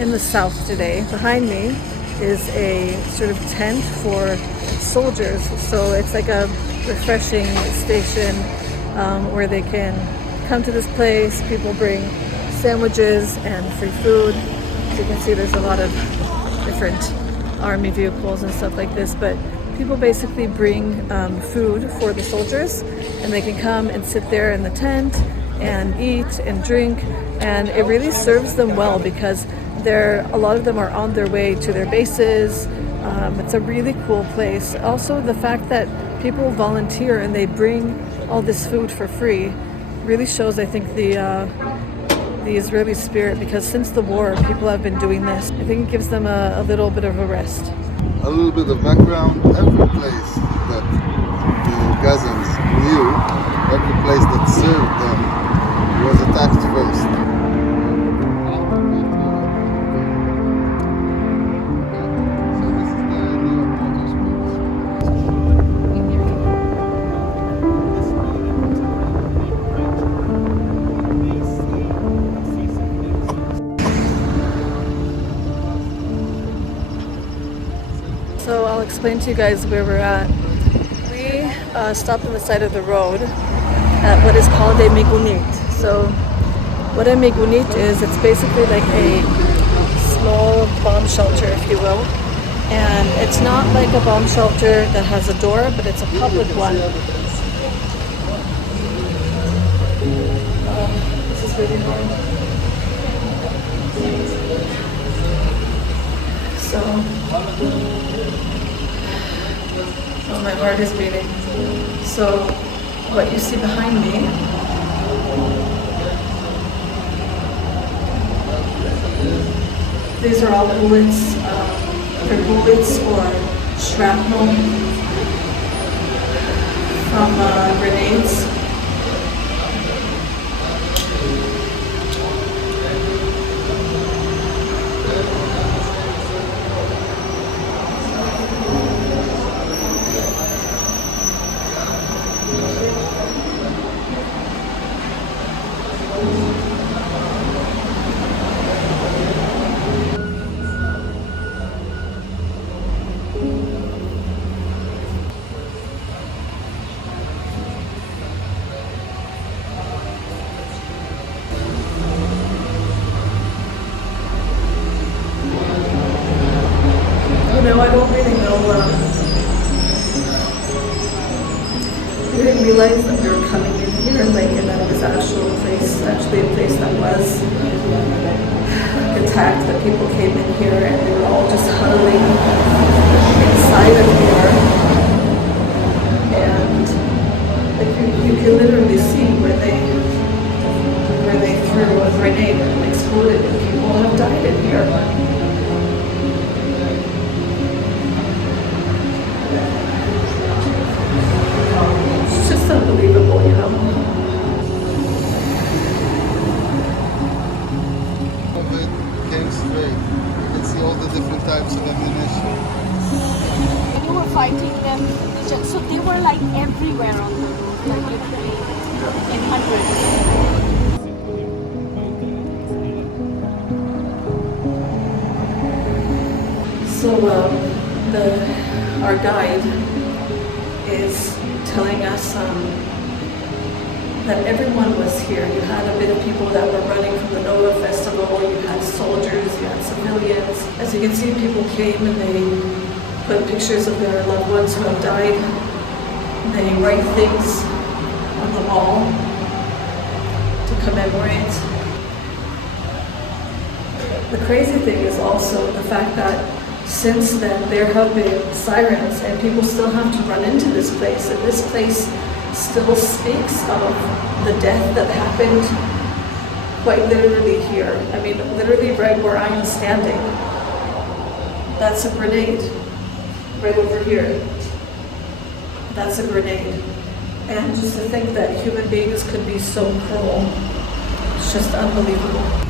in the south today. Behind me is a sort of tent for soldiers. So it's like a refreshing station where they can come to this place. People bring sandwiches and free food. As you can see, there's a lot of different army vehicles and stuff like this, but people basically bring food for the soldiers, and they can come and sit there in the tent and eat and drink, and it really serves them well because a lot of them are on their way to their bases. It's a really cool place. Also, the fact that people volunteer and they bring all this food for free really shows, I think, the Israeli spirit, because since the war, people have been doing this. I think it gives them a little bit of a rest. A little bit of background: every place that the Gazans knew, every place that served them, was attacked first. So I'll explain to you guys where we're at. We stopped on the side of the road at what is called a migunit. So what a migunit is, it's basically like a small bomb shelter, if you will. And it's not like a bomb shelter that has a door, but it's a public one. This is really normal. So, oh, my heart is beating. So, what you see behind me these are all bullets. They're bullets or shrapnel from grenades. No, I don't really know. I didn't realize that we were coming in here, and that it was actually a place that was attacked, that people came in here and they were all just huddling inside of here. And like you can literally see where they threw a grenade and exploded, and people have died in here. It's just unbelievable, you know. It came straight. You can see all the different types of ammunition. When you were fighting them, so they were like everywhere on the road, like literally in hundreds. So our guide is telling us that everyone was here. You had a bit of people that were running from the Nova Festival, you had soldiers, you had civilians. As you can see, people came and they put pictures of their loved ones who have died. They write things on the wall to commemorate. The crazy thing is also the fact that since then there have been sirens and people still have to run into this place, and this place still speaks of the death that happened quite literally here. I mean, literally right where I am standing. That's a grenade. Right over here. That's a grenade. And just to think that human beings could be so cruel, it's just unbelievable.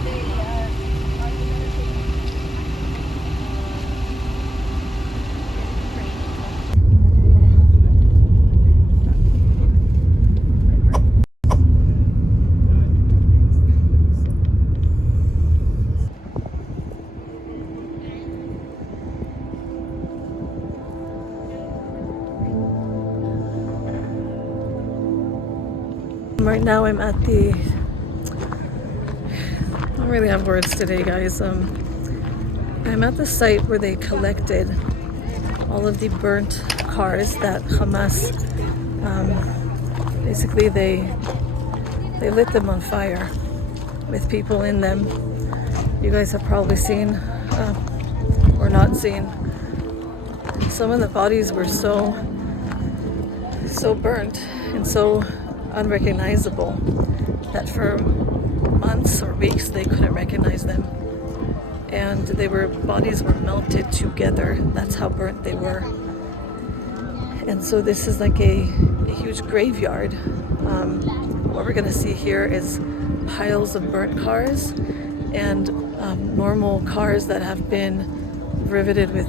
Right now I'm at the... I don't really have words today, guys. I'm at the site where they collected all of the burnt cars that Hamas, basically they lit them on fire with people in them. You guys have probably seen or not seen. Some of the bodies were so burnt and so unrecognizable that for months or weeks they couldn't recognize them, and bodies were melted together. That's how burnt they were. And so this is like a huge graveyard. What we're gonna see here is piles of burnt cars and normal cars that have been riveted with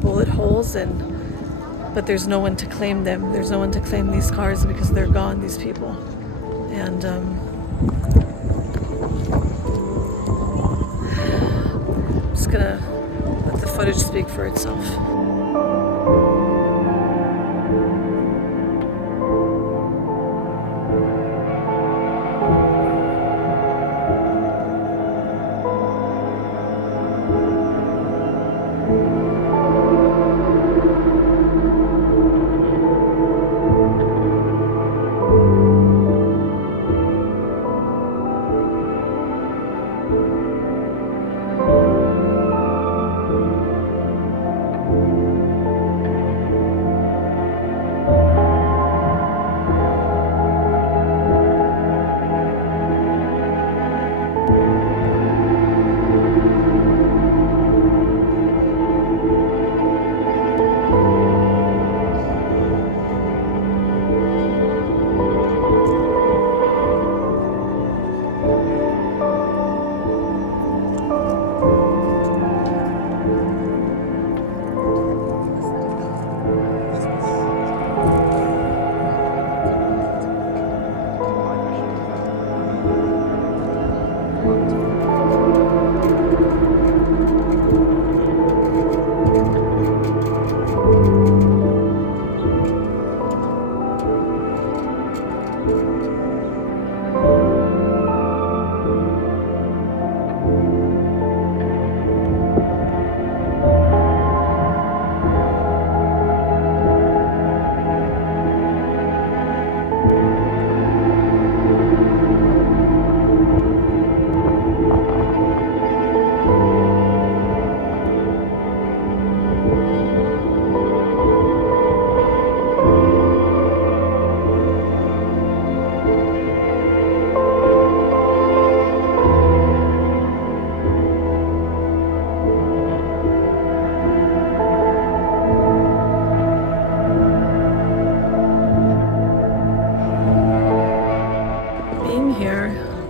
bullet holes, but there's no one to claim them. There's no one to claim these cars because they're gone, these people. And I'm just gonna let the footage speak for itself.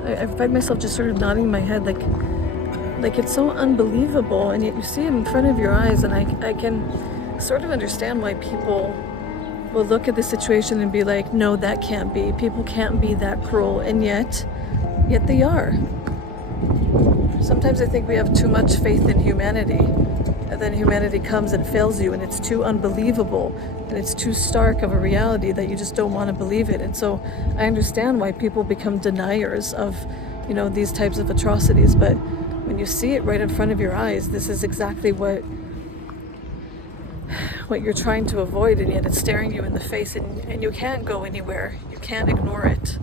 I find myself just sort of nodding my head like it's so unbelievable, and yet you see it in front of your eyes, and I can sort of understand why people will look at the situation and be like, no, that can't be. People can't be that cruel, and yet they are. Sometimes I think we have too much faith in humanity, and then humanity comes and fails you, and it's too unbelievable, and it's too stark of a reality that you just don't want to believe it. And so I understand why people become deniers of, these types of atrocities. But when you see it right in front of your eyes, this is exactly what you're trying to avoid, and yet it's staring you in the face, and you can't go anywhere. You can't ignore it.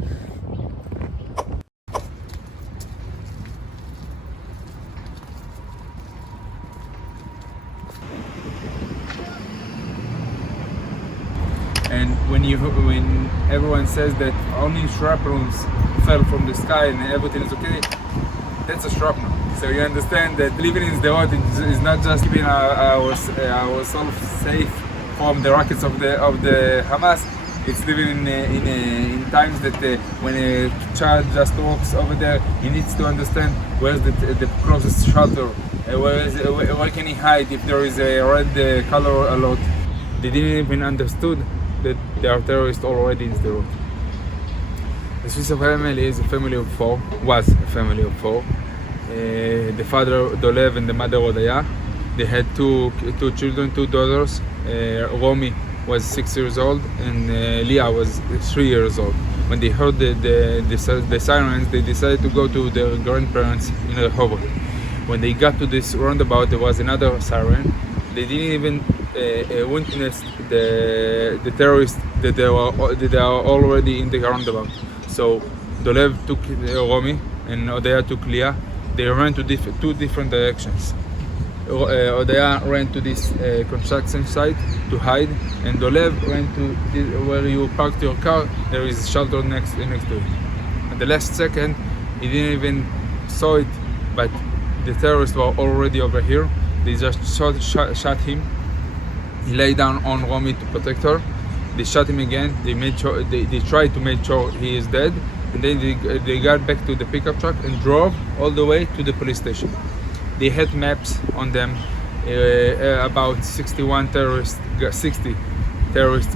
And when everyone says that only shrapnels fell from the sky and everything is okay, that's a shrapnel. So you understand that living in Sderot is not just keeping ourselves safe from the rockets of the Hamas. It's living in times that when a child just walks over there, he needs to understand where's the closest shelter, where can he hide if there is a red color alert. They didn't even understood that there are terrorists already in Sderot. The Swiss family is a family of four, was a family of four. The father Dolev and the mother Odaya. They had two children, two daughters. Romi was 6 years old and Leah was 3 years old. when they heard the sirens, they decided to go to their grandparents in Rehovot. When they got to this roundabout, there was another siren. They didn't even witness the terrorists that they are already in the roundabout. So Dolev took Romy and Odaya took Leah. They ran to two different directions. Odaya ran to this construction site to hide, and Dolev ran to where you parked your car. There is a shelter next to it. At the last second, he didn't even saw it, but the terrorists were already over here. They just shot him. He lay down on Romy to protect her. They shot him again. They tried to make sure he is dead, and then they got back to the pickup truck and drove all the way to the police station. They had maps on them. About 60 terrorists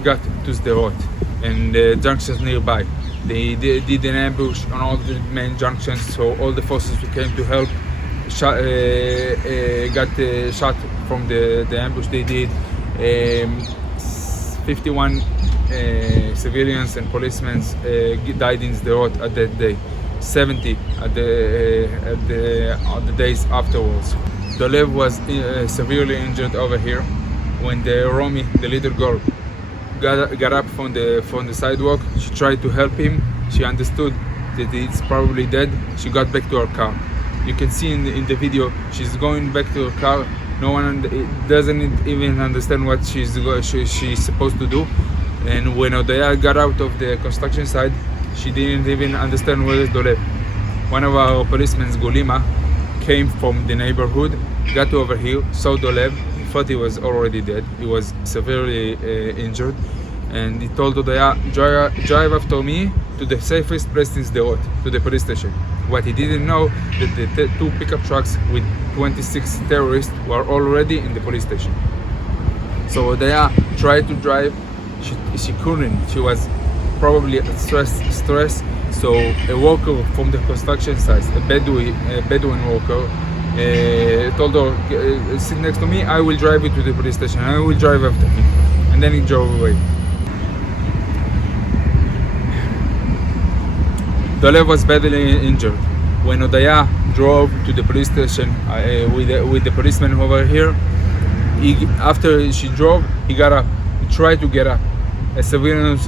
got to Sderot and the junctions nearby. They did an ambush on all the main junctions, so all the forces who came to help got shot from the ambush they did. 51 civilians and policemen died in Sderot at that day. 70 at the days afterwards. Dolev was severely injured over here. When the Romy, the little girl, got up from the sidewalk, she tried to help him. She understood that he's probably dead. She got back to her car. You can see in the video, she's going back to her car. No one doesn't even understand what she's supposed to do. And when Odaya got out of the construction site, she didn't even understand where is Dolev. One of our policemen, Golima, came from the neighborhood, got over here, saw Dolev, he thought he was already dead. He was severely injured, and he told Odaya, drive after me to the safest place in Sderot, to the police station. What he didn't know, that the two pickup trucks with 26 terrorists were already in the police station. So Odaya tried to drive, she couldn't, she was probably stressed. So a worker from the construction site, a Bedouin worker, told her, sit next to me, I will drive you to the police station, I will drive after him. And then he drove away. Dolev was badly injured. When Odaya drove to the police station with the policeman over here, after she drove, he got up, he tried to get up. A civilian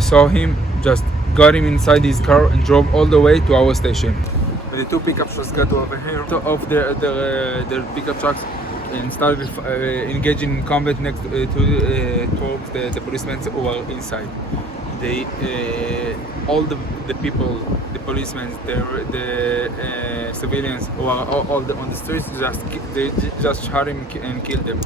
saw him, just got him inside his car and drove all the way to our station. The two pickup trucks got over here of their pickup trucks and started engaging in combat next towards the policemen who were inside. They all the people, the policemen, the civilians who are all on the streets, they just shot him and killed them.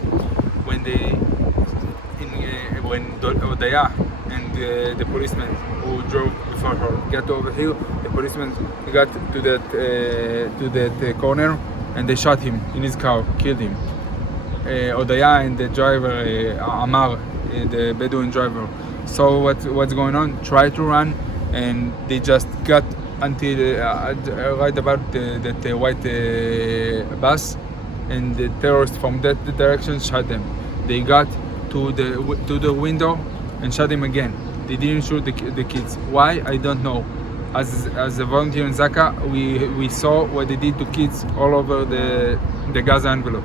When Odaya and the policeman who drove before her got over here, the policeman got to that corner and they shot him in his car, killed him. Odaya and the driver, Amar, the Bedouin driver, saw what's going on, tried to run, and they just got until right about that white bus, and the terrorists from that direction shot them. They got to the window and shot him again. They didn't shoot the kids. Why? I don't know. As a volunteer in Zaka, we saw what they did to kids all over the Gaza envelope.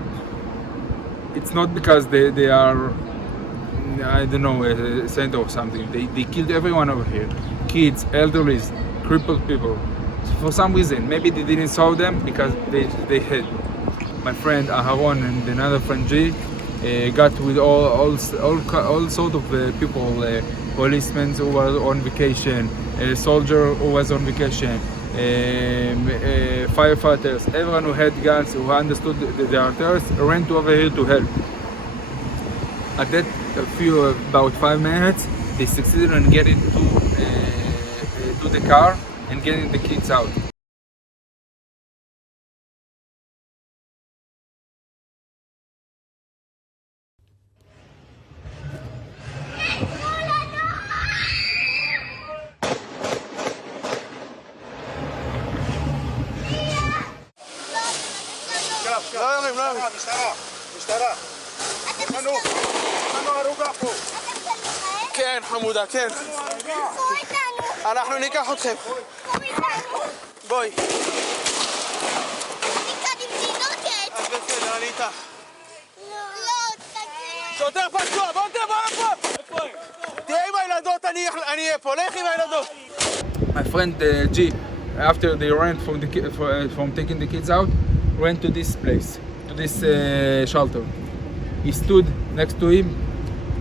It's not because they are, I don't know, a saint or something. They killed everyone over here. Kids, elderlies, crippled people. For some reason, maybe they didn't saw them because they hid. My friend Aharon and another friend G got with all sort of people, policemen who were on vacation, a soldier who was on vacation, firefighters, everyone who had guns, who understood that they are terrorists, ran over here to help. At that about 5 minutes, they succeeded in getting to the car and getting the kids out. כן, חמודה, כן. אנחנו ניקח אתכם. בואי. אז בסדר, אני איתך. שוטר פצוע, בוא תבוא לפה! תהיה עם הילדות, אני אהיה פה, לך עם הילדות! My friend G, after they ran from taking the kids out, ran to this place, to this shelter. He stood next to him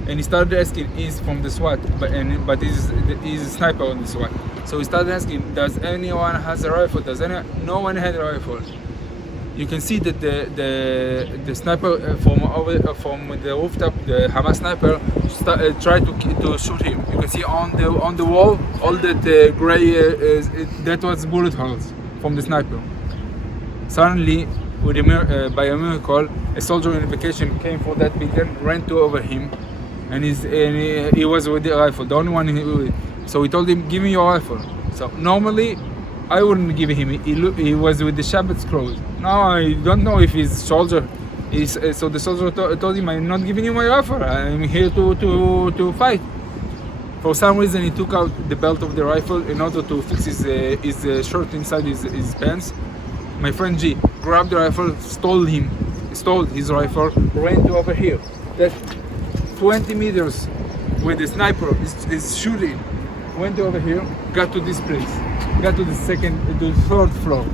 and he started asking, he's from the SWAT, but he's a sniper on the SWAT. So he started asking, does anyone has a rifle? No one had a rifle. You can see that the sniper from the rooftop, the Hamas sniper, tried to shoot him. You can see on the wall all that gray that was bullet holes from the sniper. Suddenly, by a miracle, a soldier in vacation came for that building, ran over him, and he was with the rifle, the only one. So he told him, "Give me your rifle." So normally, I wouldn't give him. He was with the Shabbat's clothes. Now I don't know if he's soldier. So the soldier told him, "I'm not giving you my rifle. I'm here to fight." For some reason, he took out the belt of the rifle in order to fix his shirt inside his pants. My friend G grabbed the rifle, stole his rifle, ran to over here. That's 20 meters where the sniper is shooting. Went over here, got to this place, got to the third floor,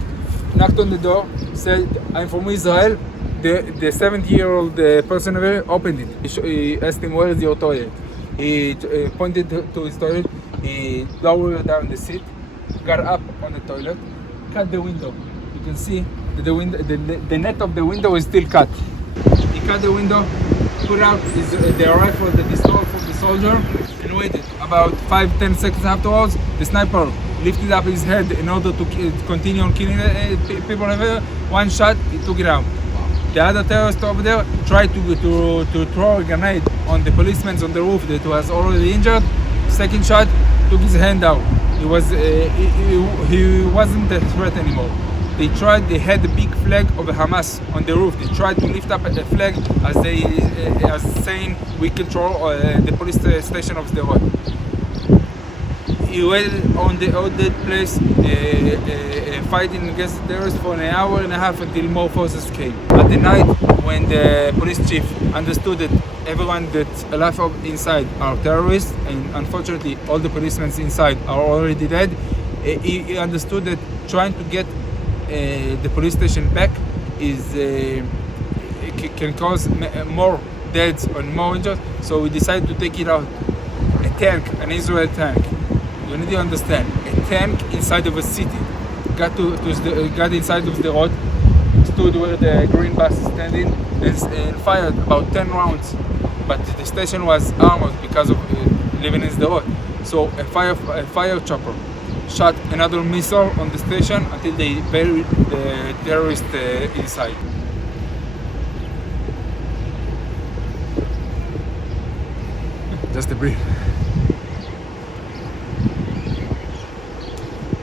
knocked on the door, said, "I'm from Israel." The 70-year-old person over here opened it. He asked him, "Where is your toilet?" He pointed to his toilet. He lowered down the seat, got up on the toilet, cut the window. You can see that the net of the window is still cut. He cut the window, put out the rifle that he stole from the soldier, and waited. About 5-10 seconds afterwards, the sniper lifted up his head in order to continue on killing people over there. One shot, he took it out. The other terrorist over there tried to throw a grenade on the policeman on the roof that was already injured. Second shot, took his hand out. He wasn't a threat anymore. They had the big flag of the Hamas on the roof. They tried to lift up a flag as saying we control the police station of Sderot. He waited on that place fighting against the terrorists for an hour and a half until more forces came. At the night, when the police chief understood that everyone that's alive inside are terrorists, and unfortunately all the policemen inside are already dead, he understood that trying to get the police station back can cause more deaths and more injuries. So we decided to take it out. A tank, an Israeli tank. You need to understand, a tank inside of a city got inside of the road, stood where the green bus is standing, and fired about 10 rounds. But the station was armored because of living in the road. So a fire chopper shot another missile on the station until they buried the terrorist inside. Just a brief.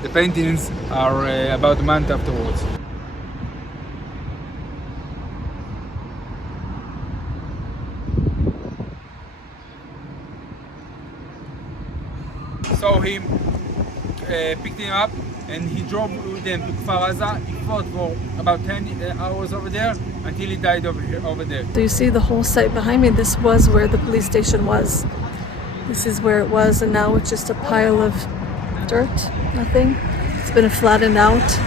The paintings are about a month afterwards. Saw him, picked him up, and he drove with them to Kfar Aza. He fought for about 10 hours over there until he died over there. So you see the whole site behind me. This was where the police station was. This is where it was, and now it's just a pile of dirt, nothing. It's been flattened out.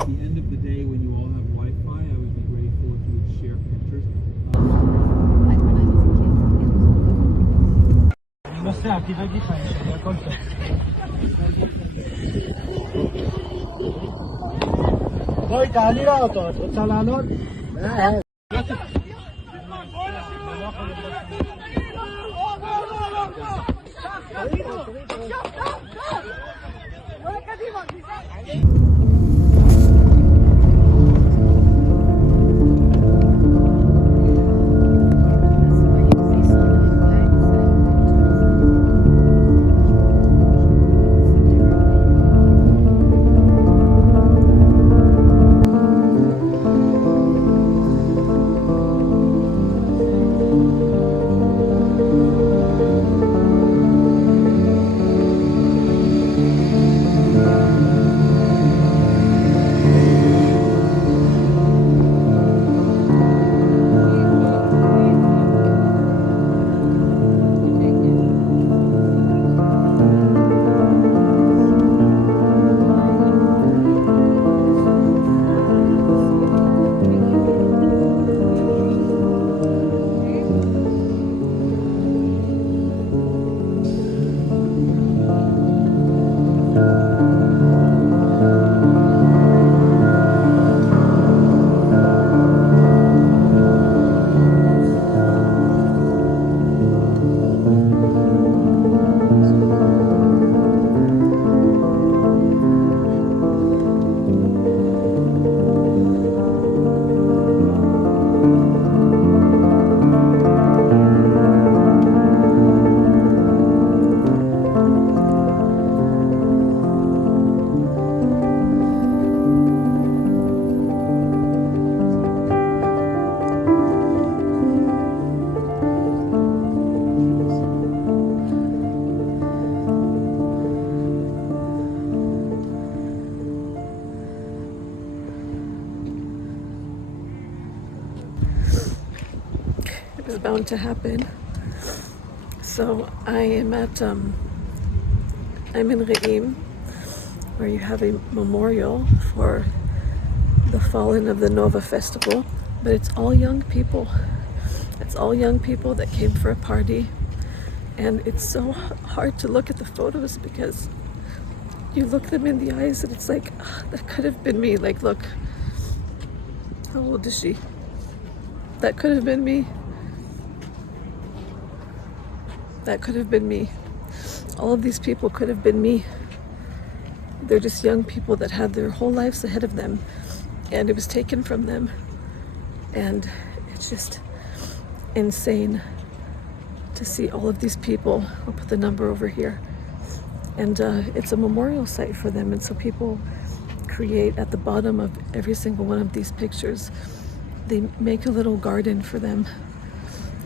At the end of the day, when you all have Wi-Fi, I would be grateful if you would share pictures. בואי, תעלי לאוטו, את רוצה לעלות? Was bound to happen. So I am at I'm in Re'im, where you have a memorial for the fallen of the Nova Festival, but it's all young people. It's all young people that came for a party, and it's so hard to look at the photos because you look them in the eyes and it's like, that could have been me. Like, look, how old is she? That could have been me. That could have been me. All of these people could have been me. They're just young people that had their whole lives ahead of them, and it was taken from them. And it's just insane to see all of these people. I'll put the number over here. And it's a memorial site for them. And so people create at the bottom of every single one of these pictures, they make a little garden for them.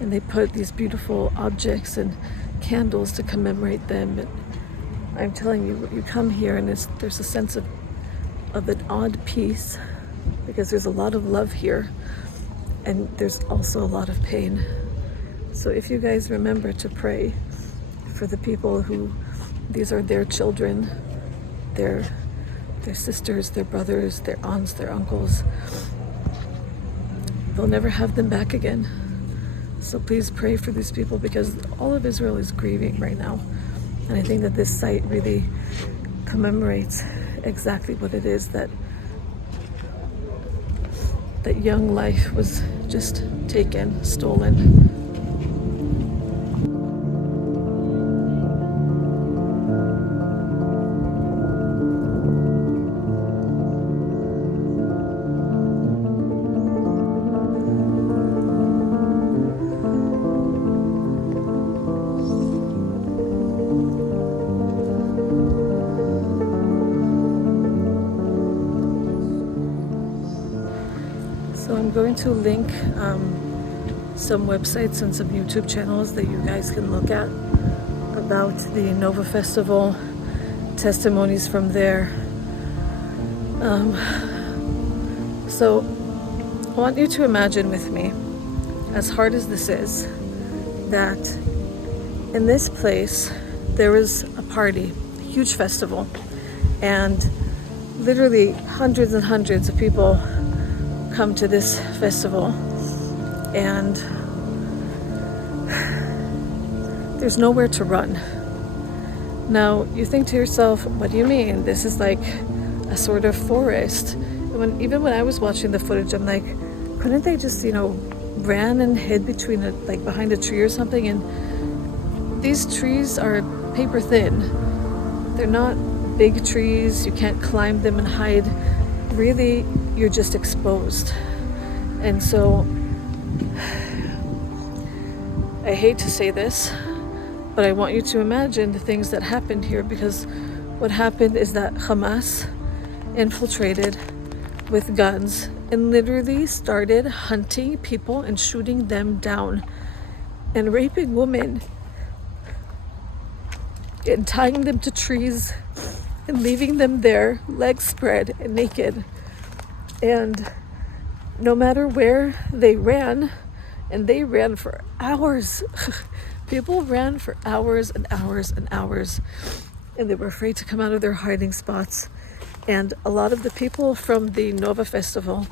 And they put these beautiful objects and candles to commemorate them. And I'm telling you, you come here and there's a sense of an odd peace, because there's a lot of love here, and there's also a lot of pain. So if you guys remember to pray for the people who, these are their children, their sisters, their brothers, their aunts, their uncles, they'll never have them back again. So please pray for these people, because all of Israel is grieving right now. And I think that this site really commemorates exactly what it is, that young life was just taken, stolen. So I'm going to link some websites and some YouTube channels that you guys can look at about the Nova Festival, testimonies from there. So I want you to imagine with me, as hard as this is, that in this place there is a party, a huge festival, and literally hundreds and hundreds of people come to this festival, and there's nowhere to run. Now you think to yourself, what do you mean? This is like a sort of forest. Even when I was watching the footage, I'm like, couldn't they just, ran and hid between behind a tree or something? And these trees are paper thin. They're not big trees, you can't climb them and hide. Really, you're just exposed. And so, I hate to say this, but I want you to imagine the things that happened here, because what happened is that Hamas infiltrated with guns and literally started hunting people and shooting them down and raping women and tying them to trees and leaving them there, legs spread and naked. And no matter where they ran, and they ran for hours. People ran for hours and hours and hours, and they were afraid to come out of their hiding spots. And a lot of the people from the Nova Festival,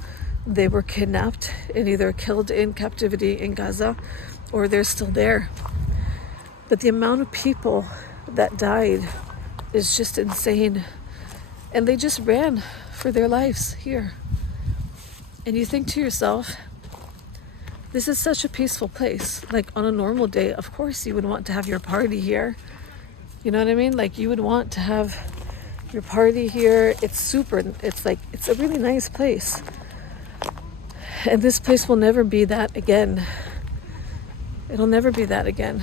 they were kidnapped and either killed in captivity in Gaza, or they're still there. But the amount of people that died is just insane. And they just ran for their lives here. And you think to yourself, this is such a peaceful place. Like on a normal day, of course you would want to have your party here. You know what I mean? Like you would want to have your party here. It's a really nice place. And this place will never be that again. It'll never be that again.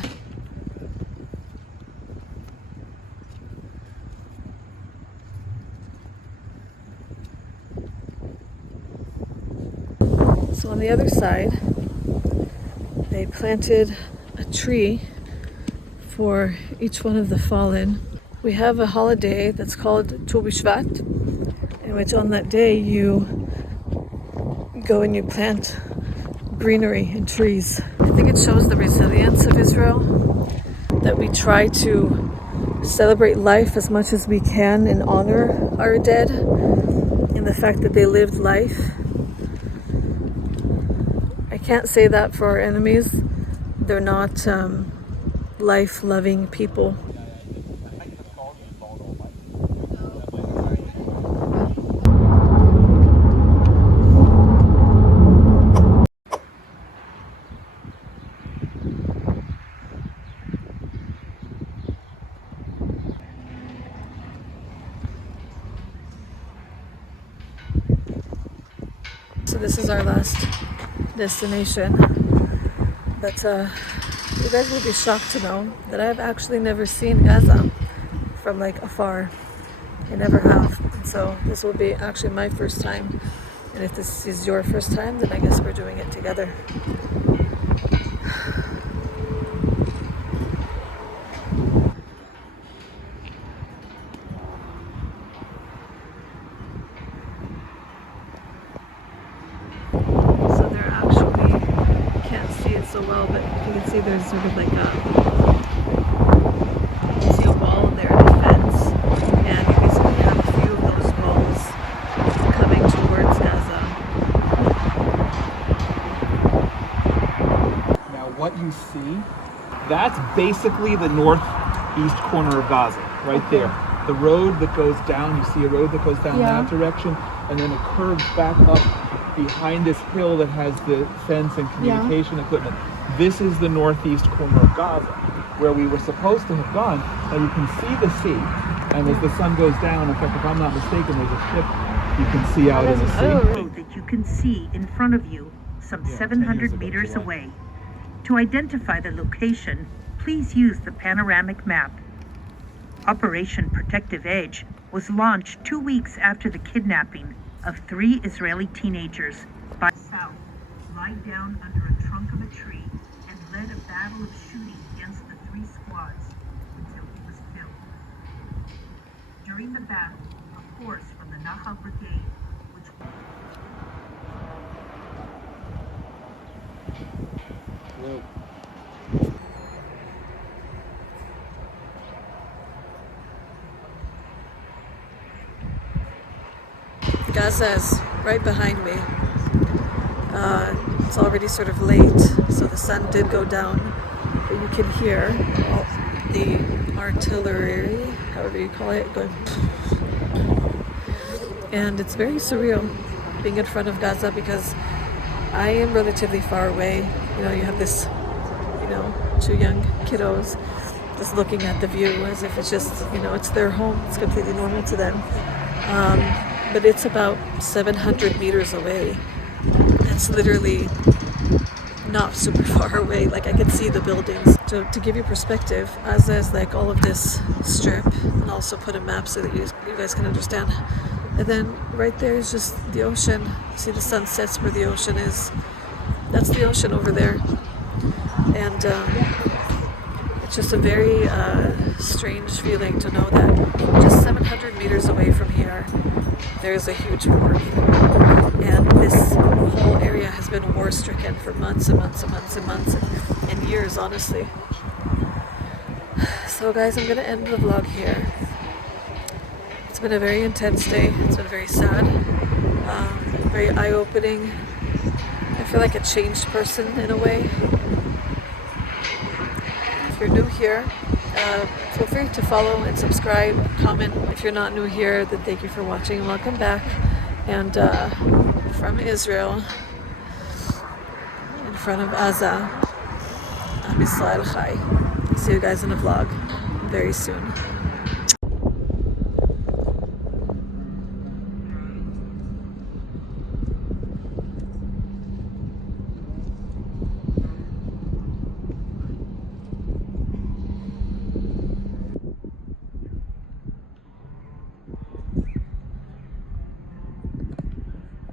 So on the other side, they planted a tree for each one of the fallen. We have a holiday that's called Tu B'Shvat, in which on that day you go and you plant greenery and trees. I think it shows the resilience of Israel, that we try to celebrate life as much as we can and honor our dead, and the fact that they lived life. I can't say that for our enemies. They're not life-loving people. So this is our last destination, but you guys will be shocked to know that I've actually never seen Gaza from like afar. I never have. And so this will be actually my first time, and if this is your first time, then I guess we're doing it together. So well, but you can see there's sort of like you see a wall there, a fence, and you basically have a few of those walls coming towards Gaza. Now what you see, that's basically the northeast corner of Gaza, right there. The road that goes down, you see a road that goes down that direction, and then it curves back up behind this hill that has the fence and communication equipment. This is the northeast corner of Gaza, where we were supposed to have gone. Now you can see the sea, and as the sun goes down, in fact, if I'm not mistaken, there's a ship you can see out in the sea. That you can see in front of you, some 700 meters away. To identify the location, please use the panoramic map. Operation Protective Edge was launched 2 weeks after the kidnapping of 3 Israeli teenagers by south, lied down under a trunk of a tree, and led a battle of shooting against the 3 squads until he was killed. During the battle, a force from the Nahal Brigade, which Gaza is right behind me. It's already sort of late, so the sun did go down, but you can hear the artillery, however you call it, going. And it's very surreal being in front of Gaza because I am relatively far away. You know, you have this, 2 young kiddos, just looking at the view as if it's just, it's their home. It's completely normal to them. But it's about 700 meters away. It's literally not super far away. Like, I can see the buildings. So to give you perspective, Gaza is like all of this strip, and also put a map so that you guys can understand. And then right there is just the ocean. See the sunsets where the ocean is. That's the ocean over there. And it's just a very strange feeling to know that just 700 meters away from here, there's a huge war. And this whole area has been war-stricken for months and months and months and months and years, honestly. So guys, I'm going to end the vlog here. It's been a very intense day. It's been very sad, very eye-opening. I feel like a changed person in a way. If you're new here, feel free to follow and subscribe, comment. If you're not new here, then thank you for watching and welcome back. And from Israel, in front of Gaza, Am Yisrael Chai. See you guys in a vlog very soon.